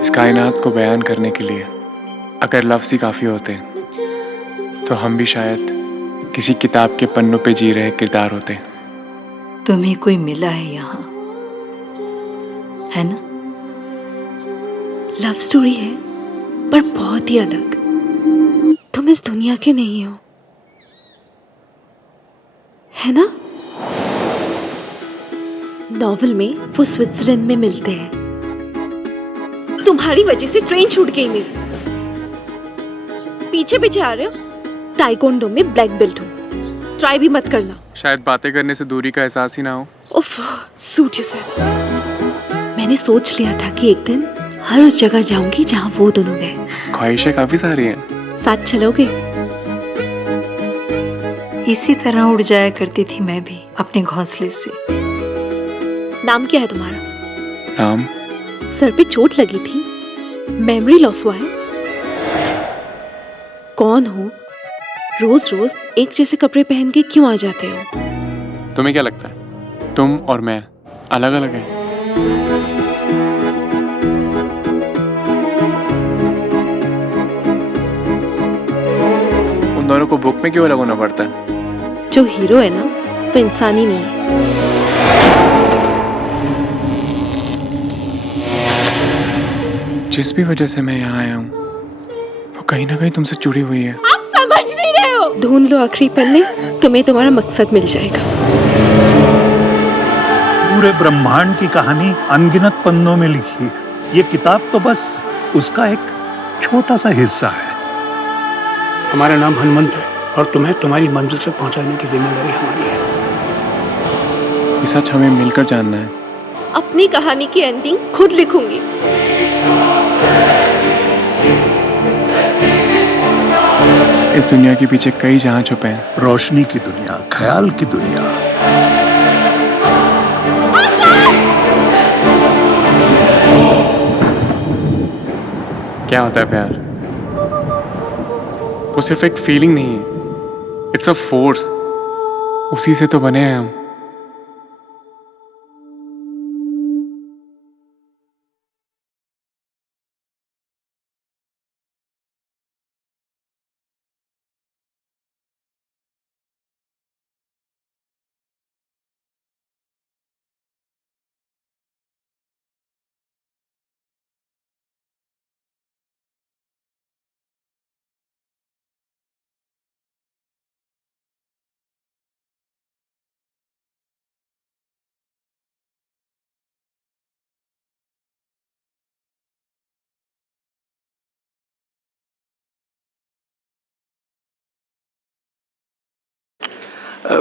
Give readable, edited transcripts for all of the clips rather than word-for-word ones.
इस कायनात को बयान करने के लिए अगर लफ्ज़ ही काफ़ी होते तो हम भी शायद किसी किताब के पन्नों पे जी रहे किरदार होते। तुम्हें कोई मिला है यहाँ, है ना? लव स्टोरी है पर बहुत ही अलग। तुम इस दुनिया के नहीं हो, है ना? नॉवेल में वो स्विट्जरलैंड में मिलते हैं। तुम्हारी वजह से ट्रेन छूट गई मेरी। पीछे पीछे आ रहे हो। ताइक्वांडो में ब्लैक बेल्ट हूँ, ट्राई भी मत करना। शायद बातें करने से दूरी का एहसास ही ना हो। उफ, सूट योरसेल्फ। मैंने सोच लिया था कि एक दिन हर उस जगह जाऊंगी जहाँ वो दोनों गए। ख्वाहिशें काफी सारी हैं। साथ चलोगे? इसी तरह उड़ जाया करती थी मैं भी अपने घोंसले से। नाम क्या है तुम्हारा? नाम? सर पे चोट लगी थी, मेमोरी लॉस हुआ है। कौन हो? रोज रोज एक जैसे कपड़े पहन के क्यों आ जाते हो? तुम्हें क्या लगता है तुम और मैं अलग अलग हैं? उन दोनों को बुक में क्यों अलग होना पड़ता है? जो हीरो है ना, वो इंसान ही नहीं है। जिस भी वजह से मैं यहाँ आया हूँ वो कहीं ना कहीं तुमसे जुड़ी हुई है। आप समझ नहीं रहे हो। ढूंढ लो आखिरी पन्ने, तुम्हें तुम्हारा मकसद मिल जाएगा। पूरे ब्रह्मांड की कहानी अनगिनत पन्नों में लिखी। ये किताब तो बस उसका एक छोटा सा हिस्सा है। हमारा नाम हनुमंत है और तुम्हें तुम्हारी मंजिल तक पहुंचाने की जिम्मेदारी हमारी है। ये सच हमें मिलकर जानना है। अपनी कहानी की एंडिंग खुद लिखूंगी। इस दुनिया के पीछे कई जहां छुपे हैं। रोशनी की दुनिया, ख्याल की दुनिया। क्या होता है प्यार? वो सिर्फ एक फीलिंग नहीं है, इट्स अ फोर्स। उसी से तो बने हैं हम।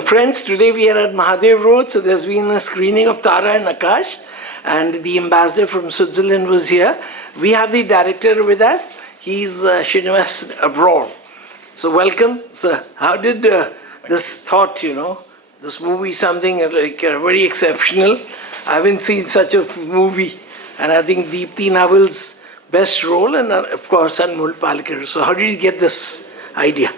Friends, today we are at Mahadev Road, so there's been a screening of Tara and AKASH, and the ambassador from Switzerland was here. We have the director with us. He's Srinivas Agrawal. So welcome, sir. How did this thought, this movie, something like very exceptional. I haven't seen such a movie, and I think Deepthi Naval's best role, and of course Anmol Palkar. So how did you get this idea?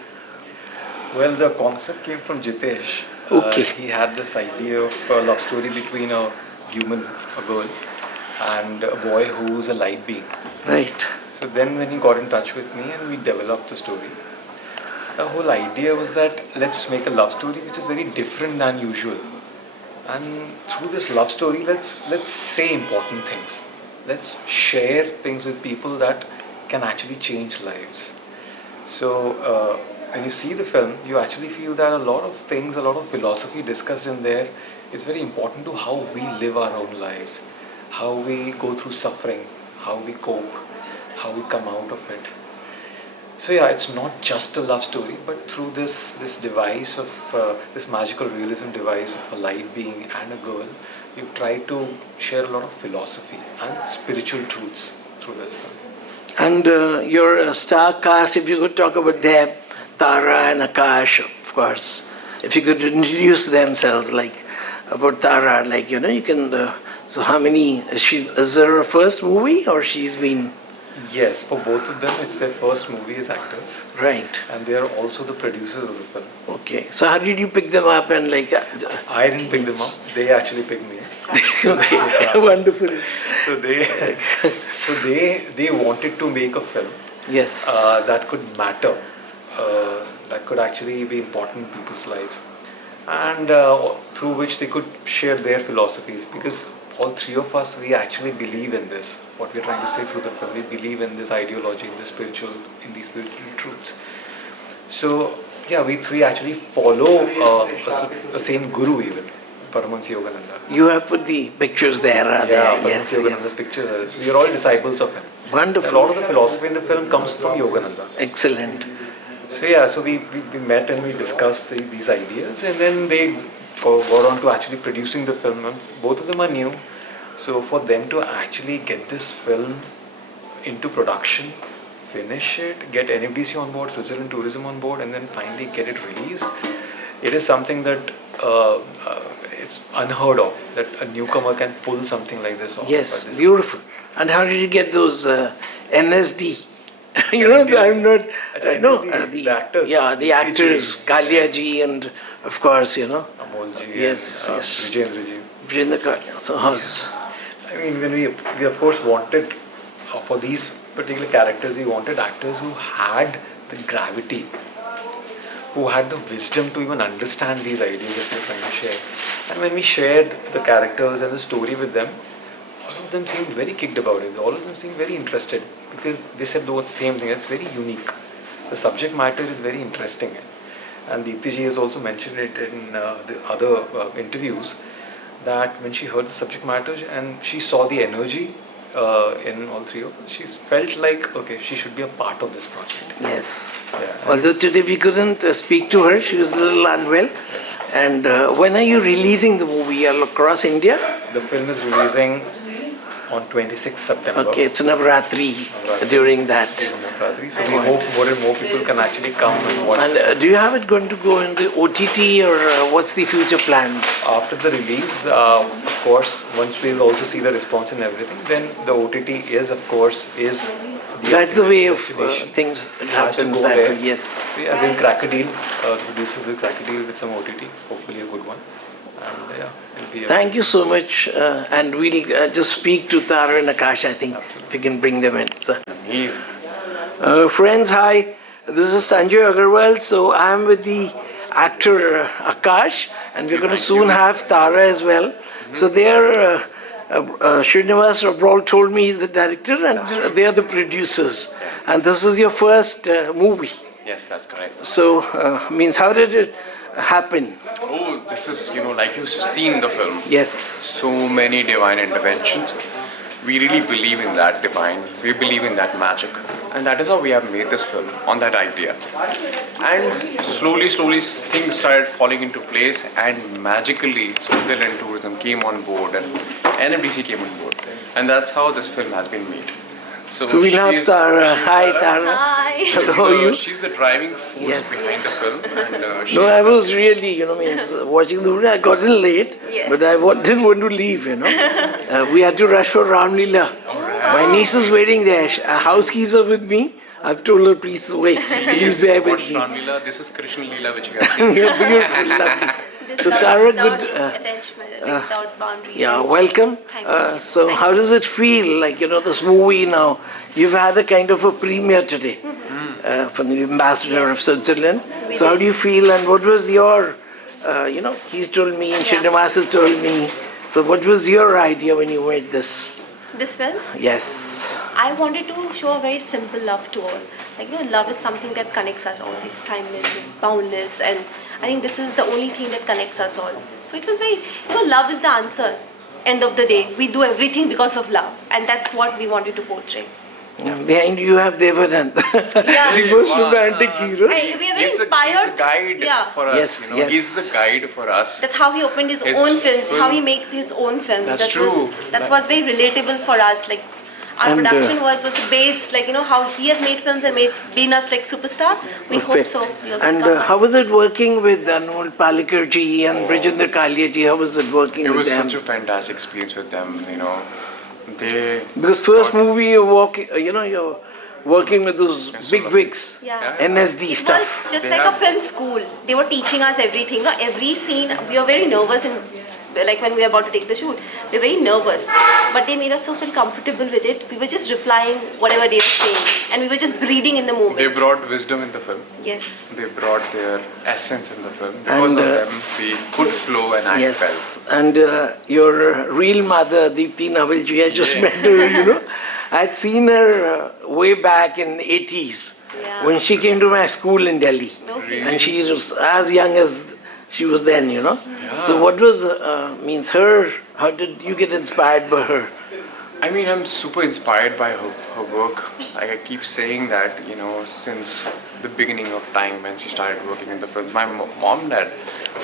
Well, the concept came from Jitesh. Okay. He had this idea of a love story between a human, a girl, and a boy who's a light being. Right. So then when he got in touch with me and we developed the story, the whole idea was that let's make a love story which is very different than usual. And through this love story, let's say important things. Let's share things with people that can actually change lives. So when you see the film, you actually feel that a lot of things, a lot of philosophy discussed in there is very important to how we live our own lives, how we go through suffering, how we cope, how we come out of it. So yeah, it's not just a love story, but through this device of this magical realism device of a light being and a girl, we've tried to share a lot of philosophy and spiritual truths through this film. And your star cast, if you could talk about them, Tara and AKASH, of course. If you could introduce themselves, like about Tara, like you can. So how many? Is there her first movie, or she's been? Yes, for both of them, it's their first movie as actors. Right. And they are also the producers of the film. Okay. So how did you pick them up and like? I didn't pick them up. They actually picked me. Okay, wonderful. So they wanted to make a film Yes. that could matter, that could actually be important in people's lives, and through which they could share their philosophies. Because all three of us, we actually believe in this. What we're trying to say through the film, we believe in this ideology, in these spiritual truths. So yeah, we three actually follow a same guru even, Paramahansa Yogananda. You have put the pictures there. Yeah, there. Yes, Paramahansa Yogananda's yes. pictures. We are all disciples of him. Wonderful. A lot of the philosophy in the film comes from Yogananda. Excellent. So yeah, so we met and we discussed these ideas, and then they got on to actually producing the film. And both of them are new, so for them to actually get this film into production, finish it, get NFDC on board, Switzerland Tourism on board, and then finally get it released, it is something that it's unheard of, that a newcomer can pull something like this off. Yes, But this- beautiful. And how did you get those NSD? You know, I'm not. No, the actors. Yeah, the actors, Kalia ji, and of course, you know, Amolji Yes, and yes. Vijayendra ji. Brinda Kalia. So how's I mean, when we of course wanted for these particular characters, we wanted actors who had the gravity, who had the wisdom to even understand these ideas that we're trying to share. And when we shared the characters and the story with them, all of them seemed very kicked about it. All of them seemed very interested because they said the same thing. It's very unique. The subject matter is very interesting. And Deepti ji has also mentioned it in the other interviews, that when she heard the subject matter and she saw the energy in all three of us, she felt like, okay, she should be a part of this project. Yes. Yeah. Although today we couldn't speak to her, she was a little unwell. And when are you releasing the movie all across India? The film is releasing on 26th September. Okay, it's Navratri during that. So we hope more and more people can actually come and watch. And do you have it going to go in the OTT or what's the future plans? After the release, of course, once we'll also see the response and everything, then the OTT is, of course, is That's the way of destination. things It has to happens go that there. way, yes. So yeah, we'll crack a deal. Producers will crack a deal with some OTT, hopefully a good one. And yeah, it'll be. Thank you so much. And we'll just speak to Tara and Akash, I think, if we can bring them in. So. Amazing. Friends, hi. This is Sanjay Agrawal. So I'm with the actor Akash, and we're going to soon have Tara as well. So they're Srinivas Abral told me he's the director, and they are the producers. And this is your first movie. Yes, that's correct. So means how did it happen? Oh, this is, like you've seen the film. Yes. So many divine interventions. We really believe in that divine. We believe in that magic. And that is how we have made this film, on that idea. And slowly, things started falling into place, and magically Switzerland Tourism came on board and NFDC came on board. And that's how this film has been made. So we'll have Tara. Hi, Tara. Hi. How are you? She's the driving force Yes. behind the film. And No, I was really, means watching the movie. I got a little late, Yes. but I didn't want to leave, We had to rush for Ram Leela. My niece is waiting there. A house keys are with me. I've told her, please wait. Please bear with watch me. Ram Leela. This is Krishna Leela, which you have seen. Beautiful, lovely. This So loves Tara, without good, attachment, without boundaries. Yeah, and welcome. Thank you. So Thank how you. does it feel, like, this movie now? You've had a kind of a premiere today from the ambassador of Yes. Switzerland. We So how did. do you feel, and what was your, he's told me and Yeah. Srinivas has told me. So what was your idea when you made this? This film, Yes. I wanted to show a very simple love to all. Like, love is something that connects us all. It's timeless and boundless, and I think this is the only thing that connects us all. So it was very, love is the answer. End of the day, we do everything because of love, and that's what we wanted to portray. Behind you have Devadant, Yeah. the most romantic hero. We are very He's inspired. the guide Yeah. for us. Yes, yes. He's the guide for us. That's how he opened his His own films, how film- he made his own films. That's that true. Was very relatable for us. Like our And, production was based, like how he had made films and been us like superstar. We hope Perfect. so. We also And come back. how was it working with Anmol Palekar ji and Brijinder Kalia ji? How was it working It with was them? such a fantastic experience with them. They Because first movie you're working with those big wigs, Yeah. NSD It stuff. was just They like a have- film school. They were teaching us everything. Every scene, we were very nervous and like when we were about to take the shoot, we were very nervous. But they made us so feel comfortable with it. We were just replying whatever they were saying, and we were just breathing in the moment. They brought wisdom in the film. Yes. They brought their essence in the film. Because And, of them, the good flow and act Yes, fell. and your real mother, Deepti Navalji, I just met her, I'd seen her way back in 80s Yeah. when she came to my school in Delhi. Okay. And she was as young as she was then. So what was, means her, how did you get inspired by her? I mean, I'm super inspired by her work. Like I keep saying that, since the beginning of time when she started working in the films, my mom and dad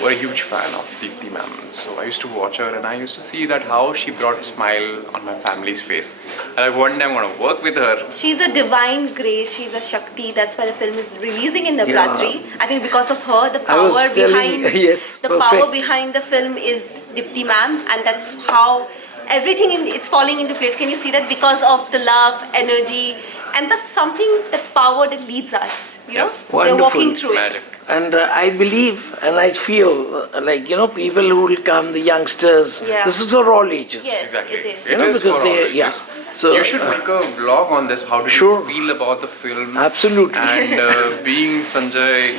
were a huge fan of Deepti ma'am. So I used to watch her and I used to see that how she brought smile on my family's face. And like one day I'm going to work with her. She's a divine grace. She's a Shakti. That's why the film is releasing in Navratri. Yeah. I think because of her, the I was power telling- behind yes, the perfect. power behind the film is Dipti ma'am, and that's how everything it's falling into place. Can you see that? Because of the love, energy, and the something, that power that leads us. Yes. They're Wonderful. walking through Magic. it. And I believe and I feel people who will come, the youngsters, Yeah. this is for all ages. Yes, Exactly. it is. It is because for all ages. yeah. So, you should make a vlog on this. How do Sure. you feel about the film? Absolutely. And being Sanjay,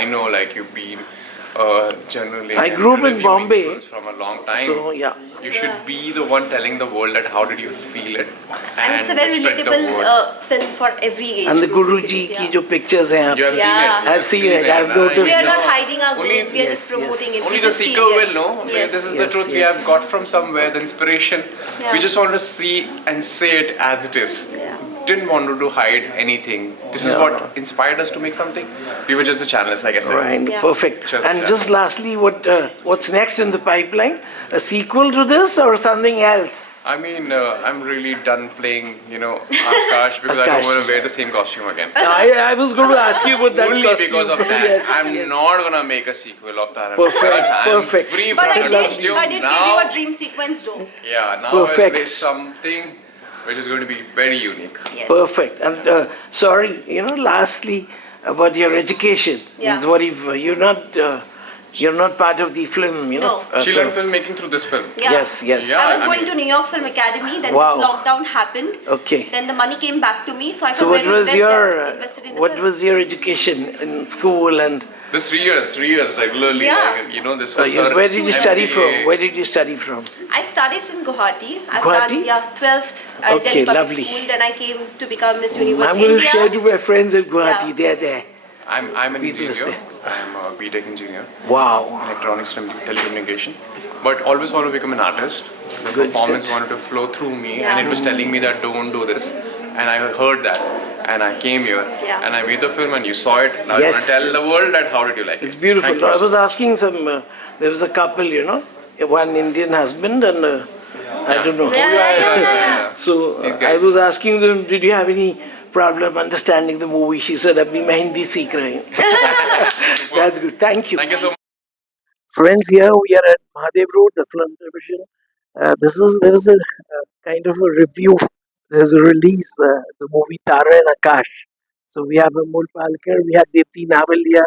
I know like you've been generally. I grew up in reviewing Bombay. films from a long time. So, yeah. You should be the one telling the world that how did you feel it, And it's a very spread the relatable word. film for every age And the group. Guruji ki jo pictures hain You have aapke. seen it. Yeah. You I've have seen it. I've right? noticed We are it. not hiding our Only- gurus. We are yes, just promoting yes. it. Only We the just seeker feel will it. know. Yes. This is the Yes, truth we yes. have got from somewhere, the inspiration. Yeah. We just wanted to see and say it as it is. Yeah. Didn't want to hide anything. This is Yeah. what inspired us to make something. We were just the channels, like I said. Right, Yeah. perfect. Just and that. just lastly, what's next in the pipeline? A sequel to this or something else? I mean, I'm really done playing, Akash because I Akash. don't want to wear the same costume again. I was going to ask you about that. Only costume. because of that. Yes, I'm yes. not gonna make a sequel of that. Perfect, I'm perfect. free But from I the did costume give now. you a dream sequence though. Yeah, now Perfect. I'll play something which is going to be very unique. Yes. Perfect. And sorry, lastly about your education. Yeah. Means what if you're not part of the film? No. She so- learned filmmaking through this film. Yeah. Yes, yes. Yeah. I was I going mean- to New York Film Academy. Then Wow. this lockdown happened. Okay. Then the money came back to me, so I So could what was invested in the what film. was your education in school and This 3 years regularly. Yeah. Like, this was her where did you study MBA. from? Where did you study from? I studied in Guwahati. I've Guwahati? done 12th Okay, Delhi Public lovely. School. Then I came to become Miss Universe I'm going to India. share to my friends at Guwahati. Yeah. They're there. I'm an People engineer. stay. I'm a BTech engineer, Wow. electronics and telecommunication. But always want to become an artist. The Good, performance good. wanted to flow through me, Yeah. and it was telling me that don't do this. And I heard that, and I came here, Yeah. and I made the film, and you saw it. Now Yes. you want to tell the world that how did you like It's it? beautiful. Thank you I so was asking there was a couple, one Indian husband and I don't know. Yeah. So These I guys. was asking them, did you have any problem understanding the movie? She said, Abhi main Hindi seekh rahi hu." That's good. Thank you. Thank you so much. Friends, here we are at Mahadev Road, the film division. There was a kind of a review. There's a release, the movie Tara and Akash. So we have Amol Palkar, we have Deepti Navalya,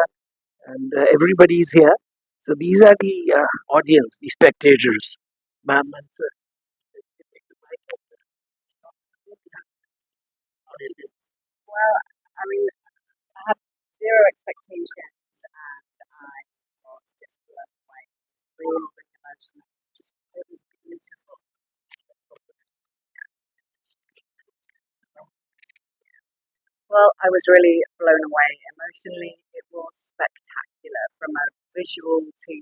and everybody's here. So these are the audience, the spectators. Ma'am and sir. Well, I mean, I had zero expectations and I was just blown away. Really emotional. Just, it was beautiful. Well, I was really blown away emotionally. It was spectacular from a visual to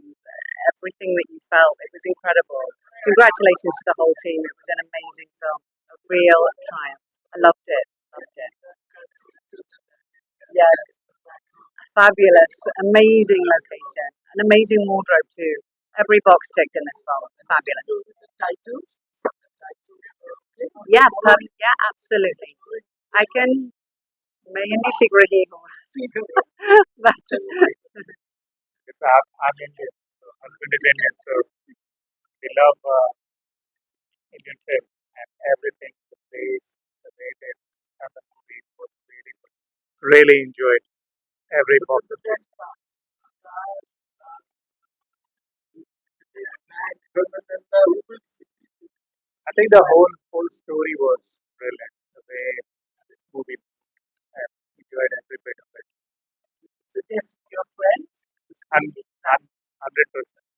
everything that you felt. It was incredible. Congratulations to the whole team. It was an amazing film, a real triumph. I loved it. Loved it. Yeah, fabulous, amazing location, an amazing wardrobe too. Every box ticked in this film. Fabulous. Titles? Yeah, yeah, absolutely. I can. मैं हिंदी सीख रही हूँ But I'm Indian, husband is Indian, so we love Indian film and everything, the place, the way they done the movie was really good. Really enjoyed every box of this. I think the whole story was brilliant. The way this movie moved, I enjoyed every bit of it. So, yes, your friends. 100%.